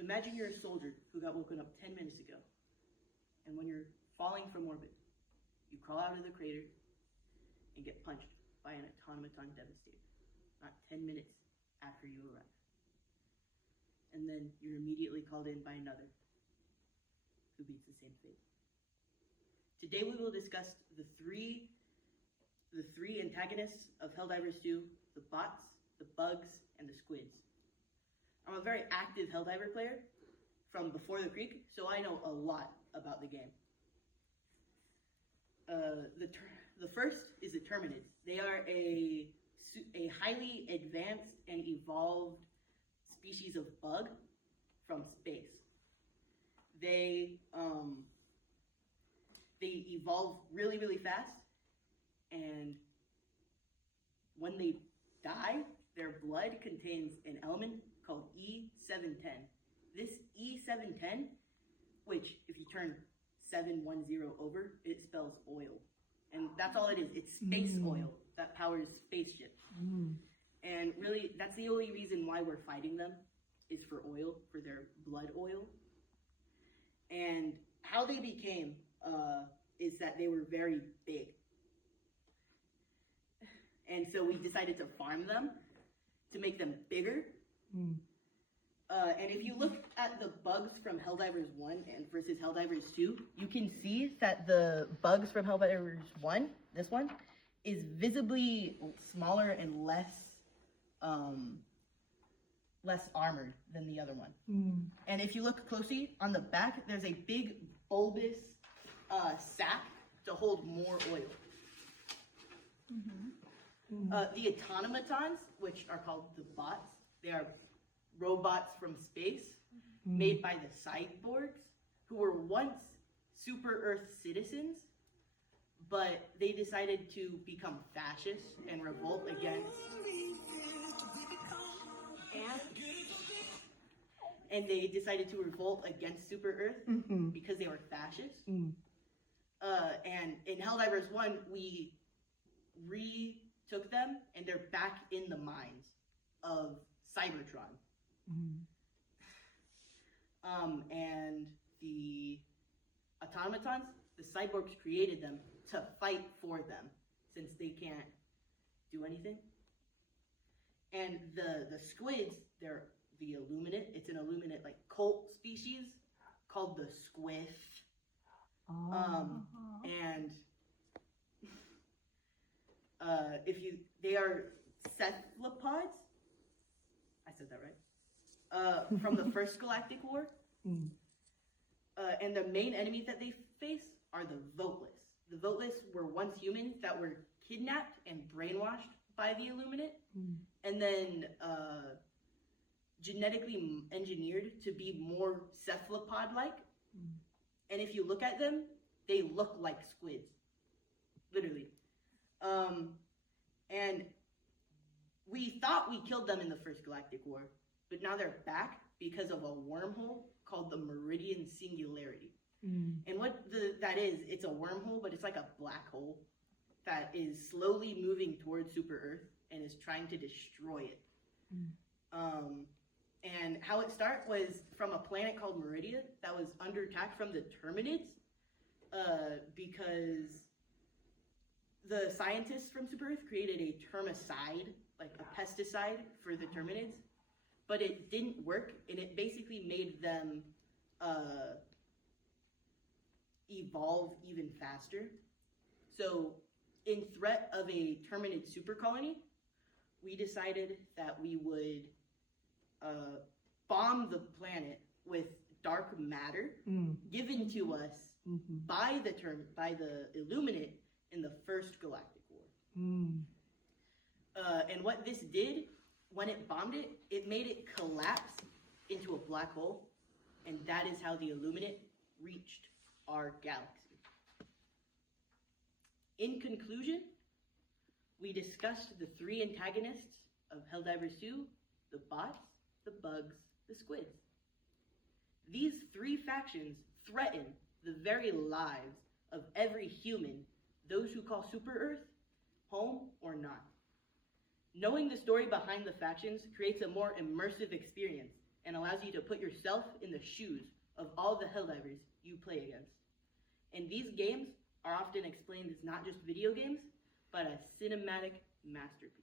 Imagine you're a soldier who got woken up 10 minutes ago, and when you're falling from orbit, you crawl out of the crater and get punched by an automaton devastator, not 10 minutes after you arrive. And then you're immediately called in by another who beats the same fate. Today we will discuss the three antagonists of Helldivers 2, the bots, the bugs, and the squids. I'm a very active Helldiver player from before the Creek, so I know a lot about the game. The first is the Terminids. They are a highly advanced and evolved species of bug from space. They evolve really, really fast, and when they die, their blood contains an element called E710. This E710, which if you turn 710 over, it spells oil. And that's all it is. It's space oil that powers spaceships. And really, that's the only reason why we're fighting them, is for oil, for their blood oil. And how they became is that they were very big. And so we decided to farm them to make them bigger. And if you look at the bugs from Helldivers 1 and versus Helldivers 2, you can see that the bugs from Helldivers 1, this one, is visibly smaller and less armored than the other one. And if you look closely on the back, there's a big bulbous sac to hold more oil. The automatons, which are called the bots, they are robots from space made by the cyborgs, who were once Super Earth citizens, but they decided to become fascist and revolt against Super Earth because they were fascist. And in Helldivers 1, we retook them, and they're back in the mines of Cybertron. And the automatons, the cyborgs created them to fight for them, since they can't do anything. And the squids, they're the Illuminate. It's an Illuminate like cult species called the Squiff. And they are cephalopods. I said that right. From the first Galactic War. And the main enemies that they face are the Voteless. The Voteless were once humans that were kidnapped and brainwashed by the Illuminate, and then genetically engineered to be more cephalopod-like. And if you look at them, they look like squids, literally. And we thought we killed them in the first Galactic War, but now they're back because of a wormhole called the Meridian Singularity. And what that is, it's a wormhole, but it's like a black hole that is slowly moving towards Super Earth and is trying to destroy it. And how it started was from a planet called Meridia that was under attack from the Terminids, because the scientists from Super Earth created a termicide, like a pesticide for the Terminids, but it didn't work, and it basically made them evolve even faster. So in threat of a Terminid super colony, we decided that we would bomb the planet with dark matter given to us by the Illuminate in the first Galactic War. And what this did, when it bombed it, it made it collapse into a black hole, and that is how the Illuminate reached our galaxy. In conclusion, we discussed the three antagonists of Helldivers 2, the bots, the bugs, the squids. These three factions threaten the very lives of every human, those who call Super Earth home or not. Knowing the story behind the factions creates a more immersive experience, and allows you to put yourself in the shoes of all the helldivers you play against. And these games are often explained as not just video games, but as cinematic masterpieces.